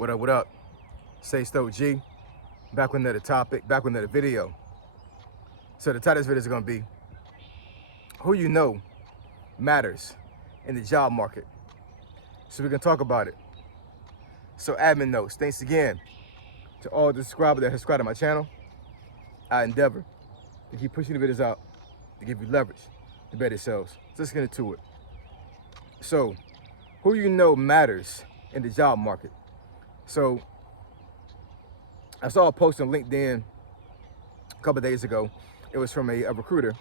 What up, what up? Say Stoke G, back with another topic, back with another video. So the title of this video is gonna be, who you know matters in the job market. So we can talk about it. So admin notes, thanks again to all the subscribers that subscribe to my channel. I endeavor to keep pushing the videos out to give you leverage to better yourselves. So let's get into it. So, who you know matters in the job market. So, I saw a post on LinkedIn a couple of days ago. It was from a recruiter,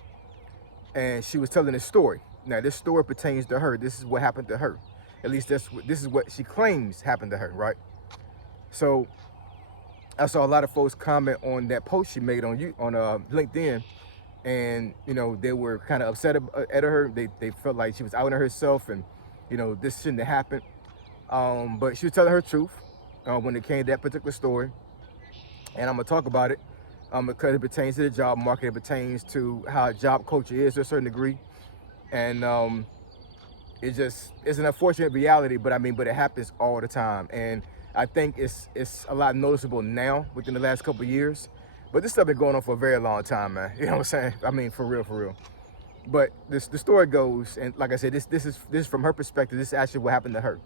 and she was telling this story. Now, this story pertains to her. This is what happened to her. At least this is what she claims happened to her, right? So, I saw a lot of folks comment on that post she made on LinkedIn, and they were kind of upset at her. They felt like she was outing herself, and this shouldn't have happened. But she was telling her truth when it came to that particular story, and I'm gonna talk about it because it pertains to the job market. It pertains to how job culture is to a certain degree, and it's an unfortunate reality. But it happens all the time, and I think it's a lot noticeable now within the last couple of years. But this stuff been going on for a very long time, man. You know what I'm saying? For real. But the story goes, and like I said, this is from her perspective. This is actually what happened to her.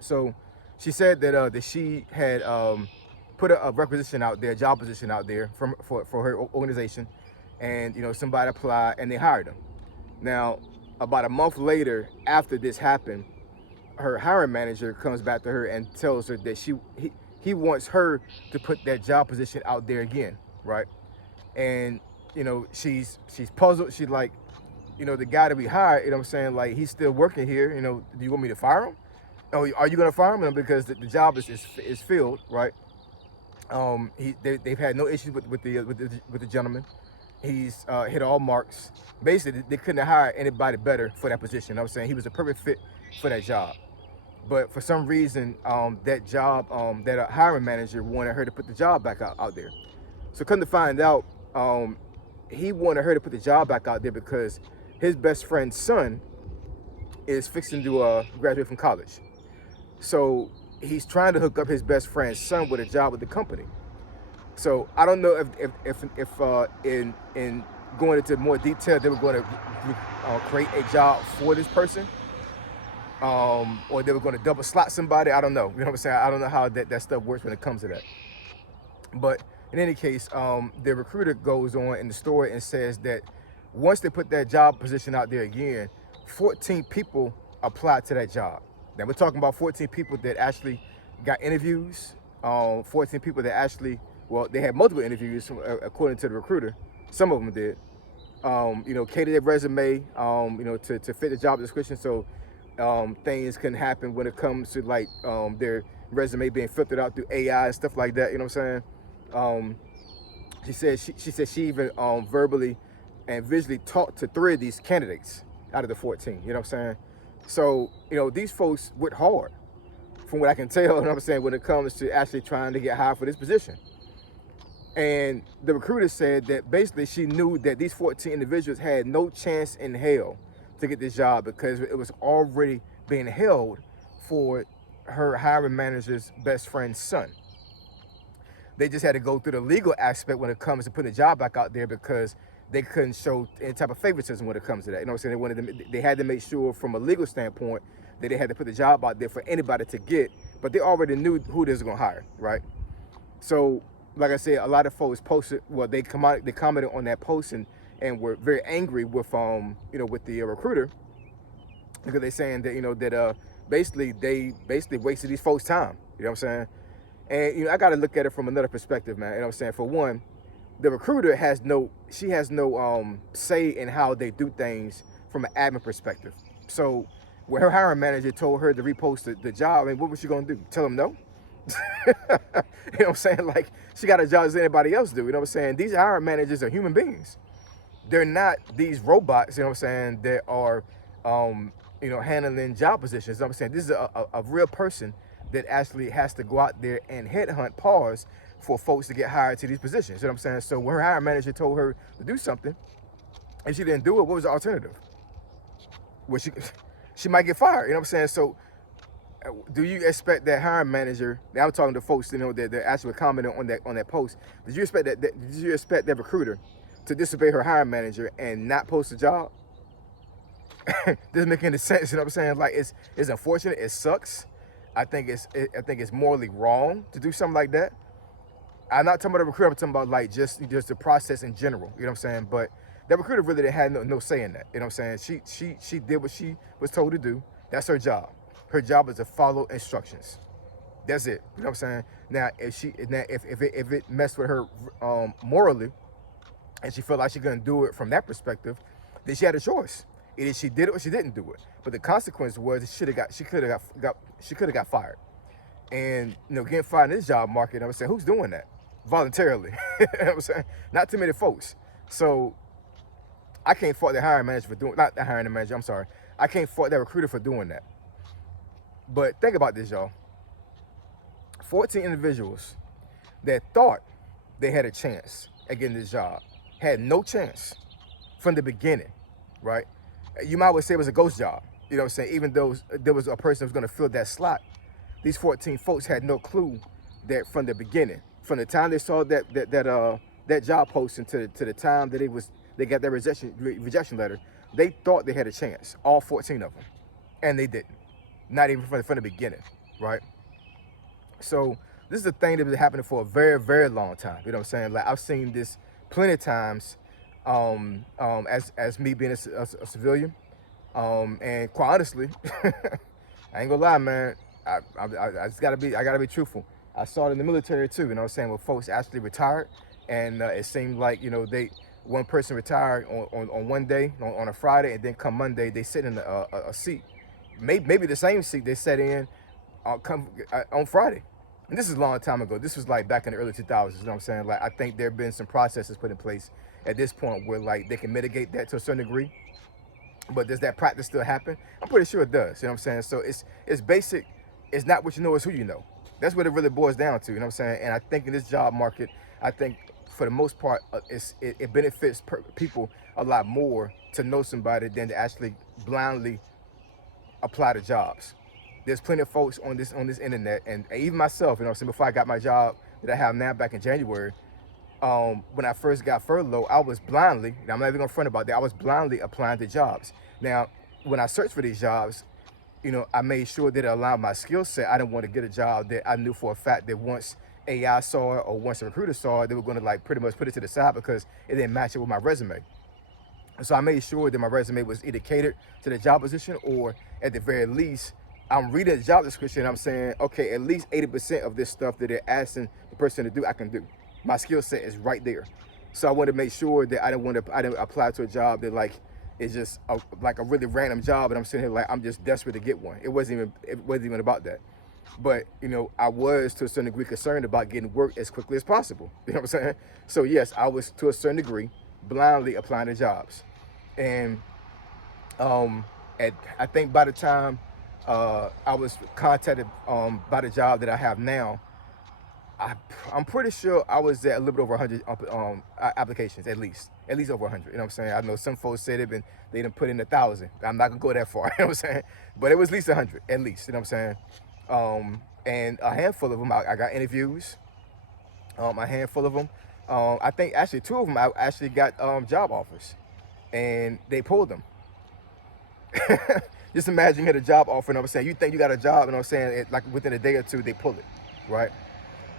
So she said that that she had put a requisition out there, a job position out there for her organization, and somebody applied and they hired them. Now, about a month later, after this happened, her hiring manager comes back to her and tells her that he wants her to put that job position out there again, right? And she's puzzled. She's like, the guy that we hired, like, he's still working here. Do you want me to fire him? Oh, are you gonna fire him? Because the job is filled, right? They've had no issues with the gentleman. He's hit all marks. Basically, they couldn't have hired anybody better for that position. He was a perfect fit for that job. But for some reason, that hiring manager wanted her to put the job back out there. So come to find out, he wanted her to put the job back out there because his best friend's son is fixing to graduate from college. So he's trying to hook up his best friend's son with a job with the company. So I don't know if in going into more detail, they were going to create a job for this person, or they were going to double slot somebody. I don't know. You know what I'm saying? I don't know how that stuff works when it comes to that. But in any case, the recruiter goes on in the story and says that once they put that job position out there again, 14 people applied to that job. Now we're talking about 14 people that actually got interviews, 14 people that actually, well, they had multiple interviews according to the recruiter. Some of them did, catered their resume, to fit the job description. So things can happen when it comes to like their resume being filtered out through AI and stuff like that. You know what I'm saying? She said she even verbally and visually talked to 3 of these candidates out of the 14. You know what I'm saying? So, these folks went hard, from what I can tell, you know what I'm saying, when it comes to actually trying to get hired for this position. And the recruiter said that basically she knew that these 14 individuals had no chance in hell to get this job because it was already being held for her hiring manager's best friend's son. They just had to go through the legal aspect when it comes to putting the job back out there because they couldn't show any type of favoritism when it comes to that. You know what I'm saying? They had to make sure from a legal standpoint that they had to put the job out there for anybody to get, but they already knew who they was gonna hire, right? So, like I said, a lot of folks posted, well, they commented on that post and were very angry with with the recruiter because they're saying that that basically they wasted these folks' time. You know what I'm saying? And I got to look at it from another perspective, man. You know what I'm saying? For one, the recruiter has no say in how they do things from an admin perspective. So when her hiring manager told her to repost the job, what was she gonna do? Tell them no? You know what I'm saying? Like, she got a job as anybody else do. You know what I'm saying? These hiring managers are human beings. They're not these robots, you know what I'm saying, that are handling job positions. You know what I'm saying? This is a real person that actually has to go out there and headhunt for folks to get hired to these positions. You know what I'm saying? So when her hiring manager told her to do something and she didn't do it, what was the alternative? Well, she might get fired. You know what I'm saying? So Do you expect that hiring manager? Now I'm talking to folks, that actually commenting on that post. Did you expect did you expect that recruiter to disobey her hiring manager and not post a job? Doesn't make any sense. You know what I'm saying? Like it's unfortunate. It sucks. I think it's morally wrong to do something like that. I'm not talking about the recruiter. I'm talking about like just the process in general. You know what I'm saying? But that recruiter really had no say in that. You know what I'm saying? She did what she was told to do. That's her job. Her job is to follow instructions. That's it. You know what I'm saying? Now, if it messed with her morally, and she felt like she couldn't do it from that perspective, then she had a choice. Either she did it or she didn't do it. But the consequence was she could have got fired. And getting fired in this job market, I was saying, who's doing that voluntarily? You know what I'm saying? Not too many folks. So I can't fault the hiring manager for doing, not the hiring manager, I'm sorry. I can't fault that recruiter for doing that. But think about this, y'all. 14 individuals that thought they had a chance at getting this job had no chance from the beginning, right? You might well say it was a ghost job, you know what I'm saying? Even though there was a person who was going to fill that slot, these 14 folks had no clue that from the beginning, from the time they saw that job posting to the time that they got their rejection letter, they thought they had a chance, all 14 of them, and they didn't. Not even from the beginning, right? So this is a thing that been happening for a very, very long time. You know what I'm saying? Like I've seen this plenty of times, as me being a civilian, and quite honestly, I ain't gonna lie, man. I just gotta be truthful. I saw it in the military too. You know what I'm saying? Where folks actually retired, and it seemed like one person retired on one day on a Friday, and then come Monday they sit in a seat, maybe the same seat they sat in on Friday. And this is a long time ago. This was like back in the early 2000s. You know what I'm saying? Like I think there have been some processes put in place at this point where like they can mitigate that to a certain degree. But does that practice still happen? I'm pretty sure it does. You know what I'm saying? So it's basic. It's not what you know, it's who you know. That's what it really boils down to. You know what I'm saying? And I think in this job market, I think for the most part, it benefits people a lot more to know somebody than to actually blindly apply to jobs. There's plenty of folks on this internet, and even myself, you know what I'm saying, before I got my job that I have now back in January, when I first got furloughed, I was blindly, and I'm not even gonna front about that, I was blindly applying to jobs. Now, when I searched for these jobs, I made sure that it allowed my skill set. I didn't want to get a job that I knew for a fact that once AI saw it or once a recruiter saw it, they were gonna like pretty much put it to the side because it didn't match it with my resume. So I made sure that my resume was either catered to the job position or at the very least, I'm reading the job description and I'm saying, okay, at least 80% of this stuff that they're asking the person to do, I can do. My skill set is right there. So I wanted to make sure that I didn't apply to a job that like is just like a really random job and I'm sitting here like I'm just desperate to get one. It wasn't even about that. But I was to a certain degree concerned about getting work as quickly as possible. You know what I'm saying? So yes, I was to a certain degree blindly applying to jobs. And I think by the time I was contacted by the job that I have now, I'm pretty sure I was at a little bit over 100 applications, at least over 100. You know what I'm saying? I know some folks said they didn't put in 1,000. I'm not gonna go that far. You know what I'm saying? But it was at least 100, at least. You know what I'm saying? And a handful of them, I got interviews. A handful of them, I think actually 2 of them, I actually got job offers, and they pulled them. Just imagine you had a job offer, and I'm saying you think you got a job, and I'm saying like within a day or two they pull it, right?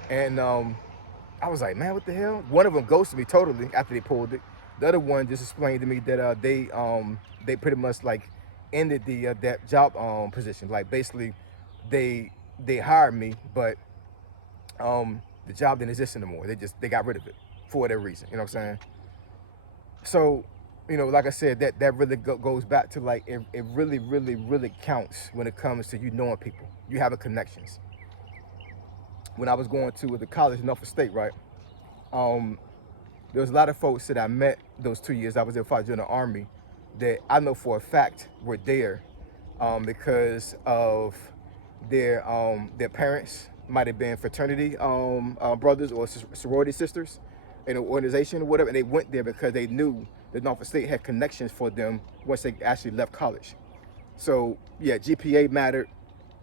And I was like, man, what the hell? One of them ghosted me totally after they pulled it. The other one just explained to me that they pretty much like ended that job position. Like basically, they hired me, but the job didn't exist anymore. They got rid of it for whatever reason. You know what I'm saying? So, like I said, that really goes back to like it really, really, really counts when it comes to you knowing people. You having connections. When I was going to the college in Norfolk State, right? There was a lot of folks that I met those 2 years I was there before I joined the Army that I know for a fact were there because of their parents might have been fraternity brothers or sorority sisters in an organization or whatever, and they went there because they knew that Norfolk State had connections for them once they actually left college. So yeah, GPA mattered.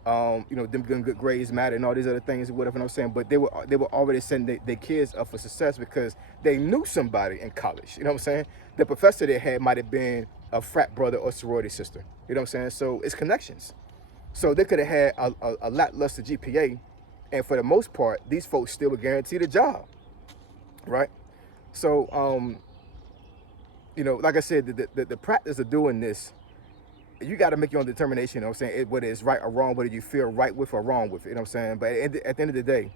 Them getting good grades matter and all these other things, whatever I'm saying. But they were already setting their kids up for success because they knew somebody in college. You know what I'm saying? The professor they had might have been a frat brother or sorority sister. You know what I'm saying? So it's connections. So they could have had a lackluster GPA, and for the most part, these folks still were guaranteed a job, right? So like I said, the practice of doing this, you got to make your own determination, you know what I'm saying, whether it's right or wrong, whether you feel right with or wrong with it, you know what I'm saying? But at the end of the day,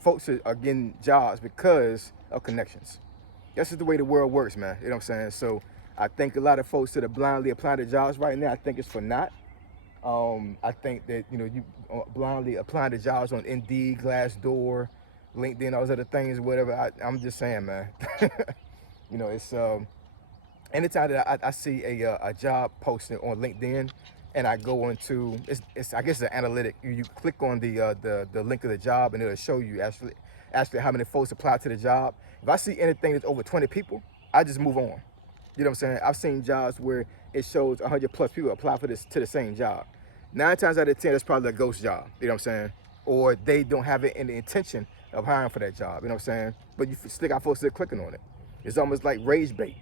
folks are getting jobs because of connections. That's just the way the world works, man, you know what I'm saying? So I think a lot of folks that are blindly applying to jobs right now, I think it's for naught. I think that, you blindly applying to jobs on Indeed, Glassdoor, LinkedIn, all those other things, whatever. I'm just saying, man. It's anytime that I see a job posting on LinkedIn, and I go into it's I guess it's an analytic. You click on the link of the job, and it'll show you actually how many folks apply to the job. If I see anything that's over 20 people, I just move on. You know what I'm saying? I've seen jobs where it shows 100 plus people apply to the same job. 9 times out of 10, it's probably a ghost job. You know what I'm saying? Or they don't have it in the intention of hiring for that job. You know what I'm saying? But you still got folks still clicking on it. It's almost like rage bait.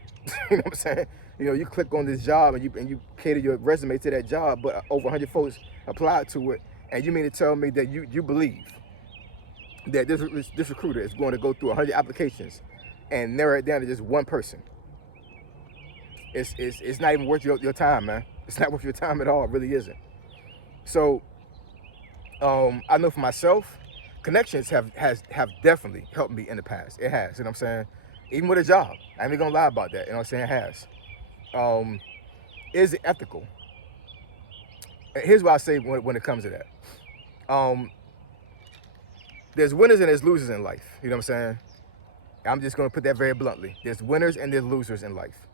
You know what I'm saying? You click on this job and you cater your resume to that job, but over 100 folks applied to it, and you mean to tell me that you believe that this recruiter is going to go through 100 applications and narrow it down to just one person? It's not even worth your time, man. It's not worth your time at all. It really isn't. So I know for myself, connections have definitely helped me in the past. It has, you know what I'm saying? Even with a job, I ain't even gonna lie about that. You know what I'm saying? It has. Is it ethical? Here's what I say when it comes to that. There's winners and there's losers in life. You know what I'm saying? I'm just gonna put that very bluntly. There's winners and there's losers in life.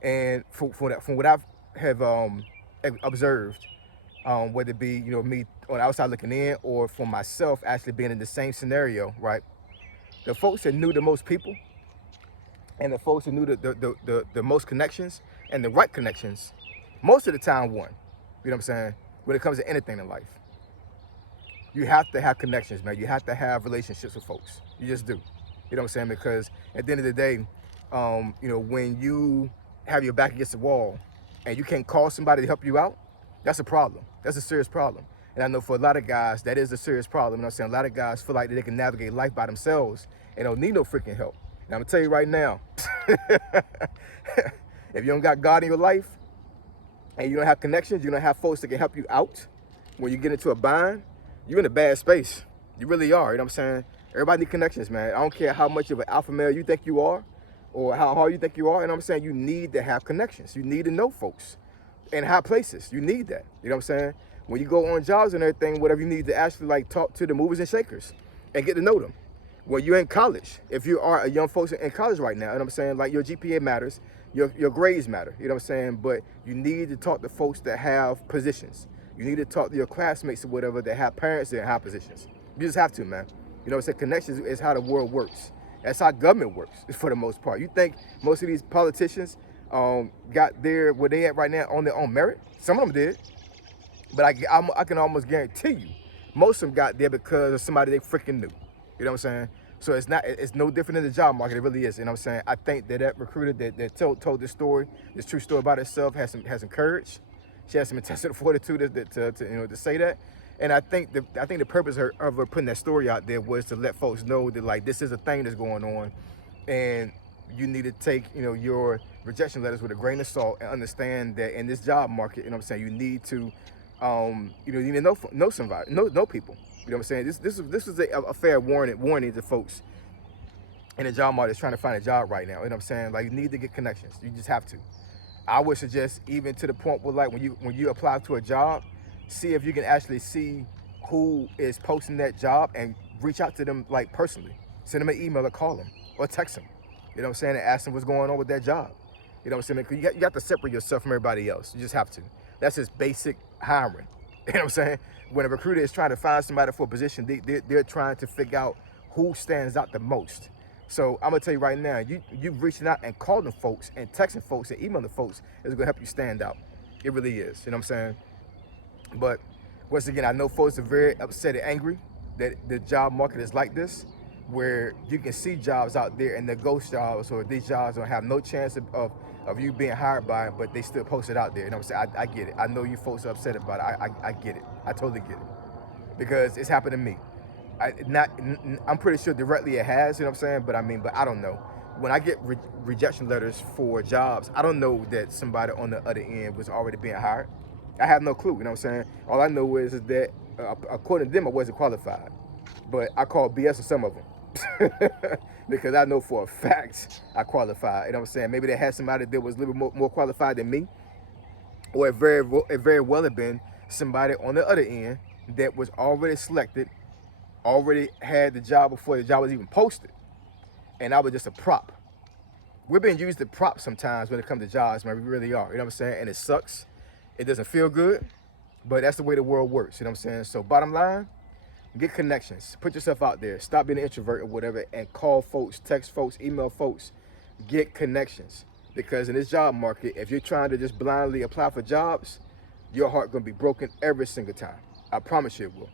And from what I have observed, whether it be me on the outside looking in, or for myself actually being in the same scenario, right? The folks that knew the most people, and the folks who knew the most connections and the right connections, most of the time won. You know what I'm saying? When it comes to anything in life, you have to have connections, man. You have to have relationships with folks. You just do. You know what I'm saying? Because at the end of the day, when you have your back against the wall and you can't call somebody to help you out, that's a problem. That's a serious problem. And I know for a lot of guys, that is a serious problem. You know what I'm saying? A lot of guys feel like they can navigate life by themselves and don't need no freaking help. And I'm gonna tell you right now, if you don't got God in your life and you don't have connections, you don't have folks that can help you out when you get into a bind, you're in a bad space. You really are. You know what I'm saying? Everybody needs connections, man. I don't care how much of an alpha male you think you are or how hard you think you are. You know what I'm saying? You need to have connections. You need to know folks in high places. You need that. You know what I'm saying? When you go on jobs and everything, whatever, you need to actually talk to the movers and shakers and get to know them. When you're in college, if you are a young folks in college right now, you know what I'm saying? Your GPA matters, your grades matter, you know what I'm saying? But you need to talk to folks that have positions. You need to talk to your classmates or whatever that have parents in high positions. You just have to, man. You know what I'm saying? Connections is how the world works. That's how government works for the most part. You think most of these politicians got there where they at right now on their own merit? Some of them did. But I can almost guarantee you, most of them got there because of somebody they freaking knew. You know what I'm saying? So it's no different in the job market. It really is. You know what I'm saying? I think that recruiter that told this story, this true story about herself, has some courage. She has some intestinal fortitude to say that. And I think the purpose of her putting that story out there was to let folks know that this is a thing that's going on, and you need to take your rejection letters with a grain of salt and understand that in this job market, you know what I'm saying, you need to you need to know somebody, know people. You know what I'm saying? This is a fair warning to folks in the job market that's trying to find a job right now. You know what I'm saying? You need to get connections. You just have to. I would suggest, even to the point where when you apply to a job, see if you can actually see who is posting that job and reach out to them personally. Send them an email or call them or text them. You know what I'm saying? And ask them what's going on with that job. You know what I'm saying? Because you got to separate yourself from everybody else. You just have to. That's just basic hiring. You know what I'm saying? When a recruiter is trying to find somebody for a position, they're trying to figure out who stands out the most. So I'm gonna tell you right now, you reaching out and calling folks and texting folks and emailing folks is gonna help you stand out. It really is. You know what I'm saying? But Once again, I know folks are very upset and angry that the job market is like this, where you can see jobs out there and they're ghost jobs, or these jobs don't have no chance of you being hired by it, but they still post it out there. You know what I'm saying? I get it. I know you folks are upset about it. I get it. I totally get it. Because it's happened to me. I'm pretty sure directly it has, you know what I'm saying? But I don't know. When I get rejection letters for jobs, I don't know that somebody on the other end was already being hired. I have no clue, you know what I'm saying? All I know is that according to them, I wasn't qualified. But I call BS on some of them. Because I know for a fact I qualified, you know what I'm saying? Maybe they had somebody that was a little bit more qualified than me, or it very well have been somebody on the other end that was already selected, already had the job before the job was even posted, and I was just a prop. We're being used as props sometimes when it comes to jobs, man. We really are, you know what I'm saying? And it sucks. It doesn't feel good, but that's the way the world works, you know what I'm saying? So bottom line, get connections. Put yourself out there. Stop being an introvert or whatever, and call folks, text folks, email folks. Get connections. Because in this job market, if you're trying to just blindly apply for jobs, your heart gonna be broken every single time. I promise you it will.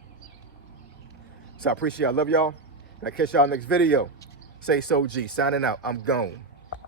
So I appreciate y'all. I love y'all. And I catch y'all next video. Say so G. Signing out. I'm gone.